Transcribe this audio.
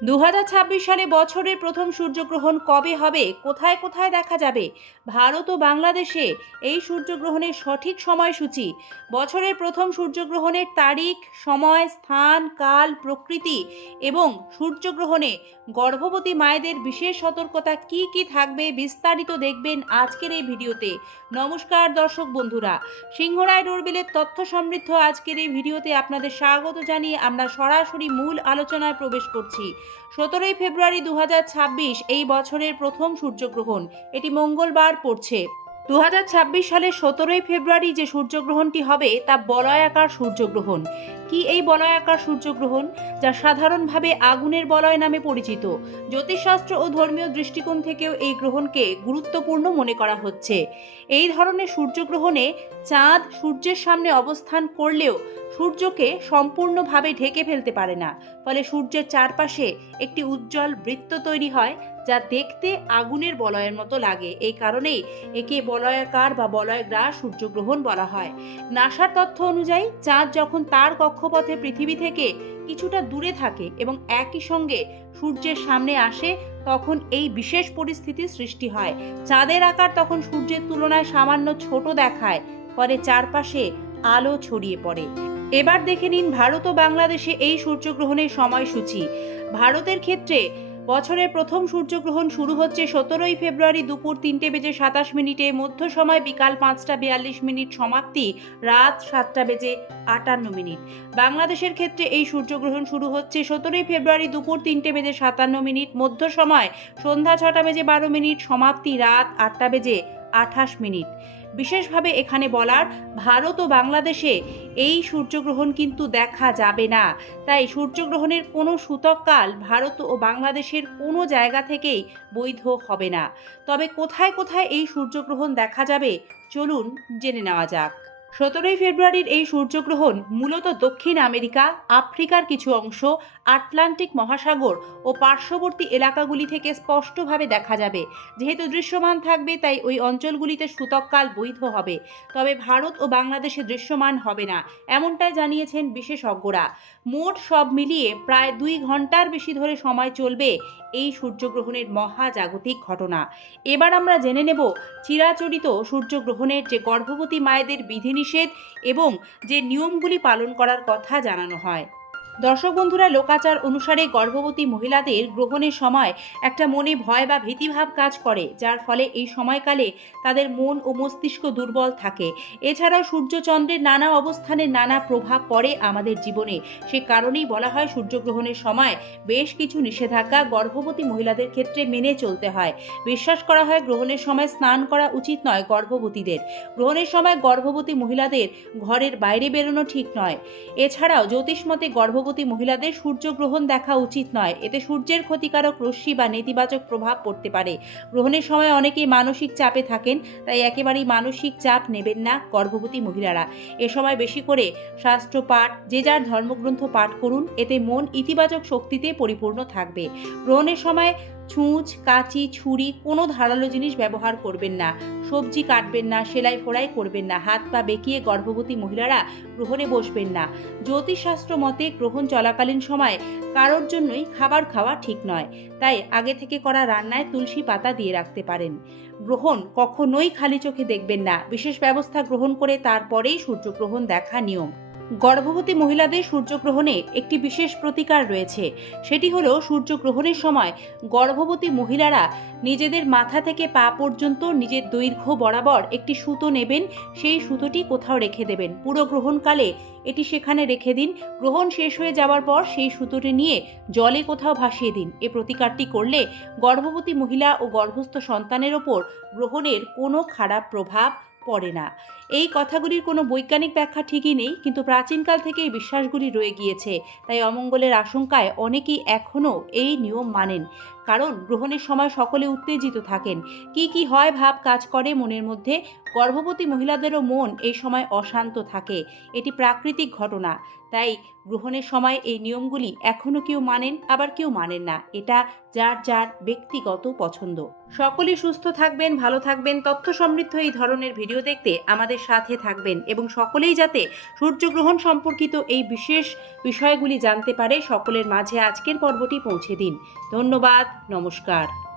2026 সালে বছরের প্রথম সূর্যগ্রহণ কবে হবে, কোথায় কোথায় দেখা যাবে? ভারত ও বাংলাদেশে এই সূর্যগ্রহণের সঠিক সময়সূচি, বছরের প্রথম সূর্যগ্রহণের তারিখ, সময়, স্থান, কাল, প্রকৃতি এবং সূর্যগ্রহণে গর্ভবতী মায়েদের বিশেষ সতর্কতা কি কি থাকবে বিস্তারিত দেখবেন আজকের এই ভিডিওতে। নমস্কার দর্শক বন্ধুরা, সিংহরায় ডোরবেলের তথ্য সমৃদ্ধ আজকের এই ভিডিওতে আপনাদের স্বাগত জানিয়ে আমরা সরাসরি মূল আলোচনায় প্রবেশ করছি। 17ই ফেব্রুয়ারি 2026 এই বছরের প্রথম সূর্যগ্রহণ, এটি মঙ্গলবার পড়ছে। 2026 সালের 17ই ফেব্রুয়ারি যে সূর্যগ্রহণটি হবে তা বলয়াকার সূর্যগ্রহণ। কি এই বলয়াকার সূর্যগ্রহণ, যা সাধারণভাবে আগুনের বলয় নামে পরিচিত? জ্যোতিষশাস্ত্র ও ধর্মীয় দৃষ্টিকোণ থেকেও এই গ্রহণকে গুরুত্বপূর্ণ মনে করা হচ্ছে। এই ধরনের সূর্যগ্রহণে চাঁদ সূর্যের সামনে অবস্থান করলেও সূর্যকে সম্পূর্ণভাবে ঢেকে ফেলতে পারে না, ফলে সূর্যের চারপাশে একটি উজ্জ্বল বৃত্ত তৈরি হয়, যা দেখতে আগুনের বলয়ের মতো লাগে। এই কারণেই একে বলয়াকার বা বলয়গ্রাস সূর্যগ্রহণ বলা হয়। নাসার তথ্য অনুযায়ী চাঁদ যখন তার কক্ষপথে পৃথিবী থেকে কিছুটা দূরে থাকে এবং একই সঙ্গে সূর্যের সামনে আসে, তখন এই বিশেষ পরিস্থিতির সৃষ্টি হয়। চাঁদের আকার তখন সূর্যের তুলনায় সামান্য ছোট দেখায়, ফলে চারপাশে আলো ছড়িয়ে পড়ে। এবার দেখে নিন ভারত ও বাংলাদেশে এই সূর্যগ্রহণের সময়সূচি। ভারতের ক্ষেত্রে বছরের প্রথম সূর্যগ্রহণ শুরু হচ্ছে 17ই ফেব্রুয়ারি দুপুর 3:27 মধ্য সময় বিকাল 5:42, সমাপ্তি রাত 7:58। বাংলাদেশের ক্ষেত্রে এই সূর্যগ্রহণ শুরু হচ্ছে 17ই ফেব্রুয়ারি দুপুর 3:57, মধ্য সময় সন্ধ্যা 6:12, সমাপ্তি রাত 8:28। বিশেষভাবে এখানে বলার, ভারত ও বাংলাদেশে এই সূর্যগ্রহণ কিন্তু দেখা যাবে না। তাই সূর্যগ্রহণের কোনো সূতককাল ভারত ও বাংলাদেশের কোনো জায়গা থেকেই বৈধ হবে না। তবে কোথায় কোথায় এই সূর্যগ্রহণ দেখা যাবে, চলুন জেনে নেওয়া যাক। 17ই ফেব্রুয়ারির এই সূর্যগ্রহণ মূলত দক্ষিণ আমেরিকা, আফ্রিকার কিছু অংশ, আটলান্টিক মহাসাগর ও পার্শ্ববর্তী এলাকাগুলি থেকে স্পষ্টভাবে দেখা যাবে। যেহেতু দৃশ্যমান থাকবে, তাই ওই অঞ্চলগুলিতে সূতককাল বৈধ হবে। তবে ভারত ও বাংলাদেশে দৃশ্যমান হবে না, এমনটাই জানিয়েছেন বিশেষজ্ঞরা। মোট সব মিলিয়ে প্রায় 2 ঘন্টার বেশি ধরে সময় চলবে এই সূর্যগ্রহণের মহাজাগতিক ঘটনা। এবার আমরা জেনে নেব চিরাচরিত সূর্যগ্রহণের যে গর্ভবতী মায়েদের বিধিনিষেধ এবং যে নিয়মগুলি পালন করার কথা জানানো হয়। দর্শক বন্ধুরা, লোকাচার অনুসারে গর্ভবতী মহিলাদের গ্রহণের সময় একটা মনে ভয় বা ভীতিভাব কাজ করে, যার ফলে এই সময়কালে তাদের মন ও মস্তিষ্ক দুর্বল থাকে। এছাড়াও সূর্যচন্দ্রের নানা অবস্থানের নানা প্রভাব পড়ে আমাদের জীবনে। সে কারণেই বলা হয় সূর্যগ্রহণের সময় বেশ কিছু নিষেধাজ্ঞা গর্ভবতী মহিলাদের ক্ষেত্রে মেনে চলতে হয়। বিশ্বাস করা হয় গ্রহণের সময় স্নান করা উচিত নয় গর্ভবতীদের। গ্রহণের সময় গর্ভবতী মহিলাদের ঘরের বাইরে বেরোনো ঠিক নয়। এছাড়াও জ্যোতিষমতে গর্ভবতী মহিলাদের সূর্যগ্রহণ দেখা উচিত নয়, এতে সূর্যের ক্ষতিকারক রশ্মি বা নেতিবাচক প্রভাব পড়তে পারে। গ্রহণের সময় অনেকেই মানসিক চাপে থাকেন, তাই একেবারেই মানসিক চাপ নেবেন না গর্ভবতী মহিলারা। এ সময় বেশি করে শাস্ত্র পাঠ, যে যার ধর্মগ্রন্থ পাঠ করুন, এতে মন ইতিবাচক শক্তিতে পরিপূর্ণ থাকবে। গ্রহণের সময় ছুঁচ, কাঁচি, ছুরি, কোনো ধারালো জিনিস ব্যবহার করবেন না। সবজি কাটবেন না, সেলাই ফোড়াই করবেন না, হাত পা বেঁকিয়ে গর্ভবতী মহিলারা গ্রহণে বসবেন না। জ্যোতিষশাস্ত্র মতে গ্রহণ চলাকালীন সময় কারোর জন্যই খাবার খাওয়া ঠিক নয়, তাই আগে থেকে করা রান্নায় তুলসী পাতা দিয়ে রাখতে পারেন। গ্রহণ কখনোই খালি চোখে দেখবেন না, বিশেষ ব্যবস্থা গ্রহণ করে তারপরেই সূর্যগ্রহণ দেখা নিয়ম। গর্ভবতী মহিলাদের সূর্যগ্রহণে একটি বিশেষ প্রতিকার রয়েছে। সেটি হলো সূর্যগ্রহণের সময় গর্ভবতী মহিলারা নিজেদের মাথা থেকে পা পর্যন্ত নিজের দৈর্ঘ্য বরাবর একটি সুতো নেবেন, সেই সুতোটি কোথাও রেখে দেবেন। পুরো গ্রহণকালে এটি সেখানে রেখে দিন। গ্রহণ শেষ হয়ে যাওয়ার পর সেই সুতোটি নিয়ে জলে কোথাও ভাসিয়ে দিন। এ প্রতিকারটি করলে গর্ভবতী মহিলা ও গর্ভস্থ সন্তানের ওপর গ্রহণের কোনো খারাপ প্রভাব পড়ে না। এই কথাগুলির কোনো বৈজ্ঞানিক ব্যাখ্যা ঠিকই নেই, কিন্তু প্রাচীনকাল থেকে এই বিশ্বাসগুলি রয়ে গিয়েছে। তাই অমঙ্গলের আশঙ্কায় অনেকেই এখনও এই নিয়ম মানেন, কারণ গ্রহণের সময় সকলে উত্তেজিত থাকেন। কি কি হয় ভাব কাজ করে মনের মধ্যে। গর্ভবতী মহিলাদেরও মন এই সময় অশান্ত থাকে, এটি প্রাকৃতিক ঘটনা। তাই গ্রহণের সময় এই নিয়মগুলি এখনও কেউ মানেন, আবার কেউ মানেন না। এটা যার যার ব্যক্তিগত পছন্দ। সকলেই সুস্থ থাকবেন, ভালো থাকবেন। তথ্য সমৃদ্ধ এই ধরনের ভিডিও দেখতে আমাদের আমাদের সাথে থাকবেন এবং সকলেই যাতে সূর্যগ্রহণ সম্পর্কিত এই বিশেষ বিষয়গুলি জানতে পারে সকলের মাঝে আজকের পর্বটি পৌঁছে দিন। ধন্যবাদ, নমস্কার।